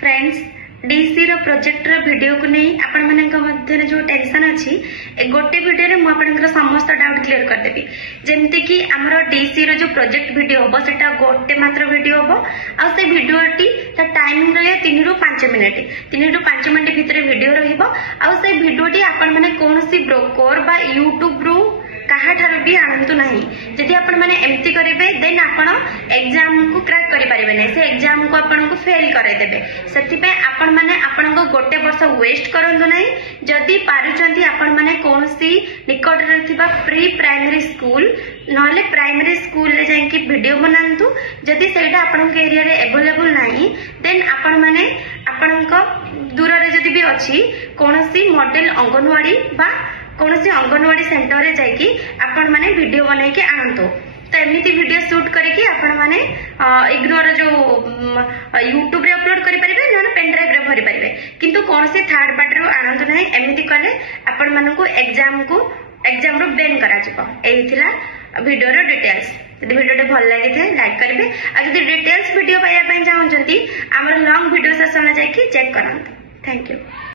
Friends DC रो project रो video को नहीं आपण मानक मध्य जो टेंशन अच्छी गोटे वीडियो रे मु आपनकर समस्त डाउट क्लियर कर देबी जेमति कि हमरो डीसी रो जो प्रोजेक्ट वीडियो होबो सेटा गोटे मात्र वीडियो होबो आ से वीडियोटी ता टाइमिंग रे 3 रु 5 मिनिट 3 रु 5 मिनिट भीतर वीडियो रहिबो आ से वीडियोटी आपण माने कोनसी ब्रोकर बा यूट्यूब रू कहाठार भी आनंतु नहीं जदि आपण माने एमती करेबे देन आपण एग्जाम को क्रैक करि परिबे नै से एग्जाम को आपण को फेल करे देबे सेति पे आपण माने आपण को गोटे वर्ष वेस्ट करंतु नै जदि पारुचंती आपण माने कोनसी निकट रे थिबा प्री प्राइमरी स्कूल नहले प्राइमरी स्कूल रे जाई कि वीडियो बनांतु जदि सेटा आपण के एरिया रे अवेलेबल नाही देन आपण माने आपण को दूर रे जदि भी अछि कोनसी मॉडल अंगनवाड़ी बा कोनसी अंगनवाड़ी सेंटर रे जाई कि आपण माने वीडियो बनाई के आनंतो तो एमती वीडियो शूट करके आपण माने इग्नोर जो यूट्यूब रे अपलोड करि परिबे न पेन ड्राइव रे भरि परिबे किंतु कोनसी थर्ड पार्टी रो आनंद नै एमती कले आपण माने को एग्जाम रो बैन करा जको एही थिला वीडियो रो डिटेल्स यदि वीडियो भल लगे थे लाइक करेंगे और यदि डिटेल्स वीडियो पाइबा चाहते हमर लॉन्ग वीडियो सेशन जाई कि चेक करंत थैंक यू।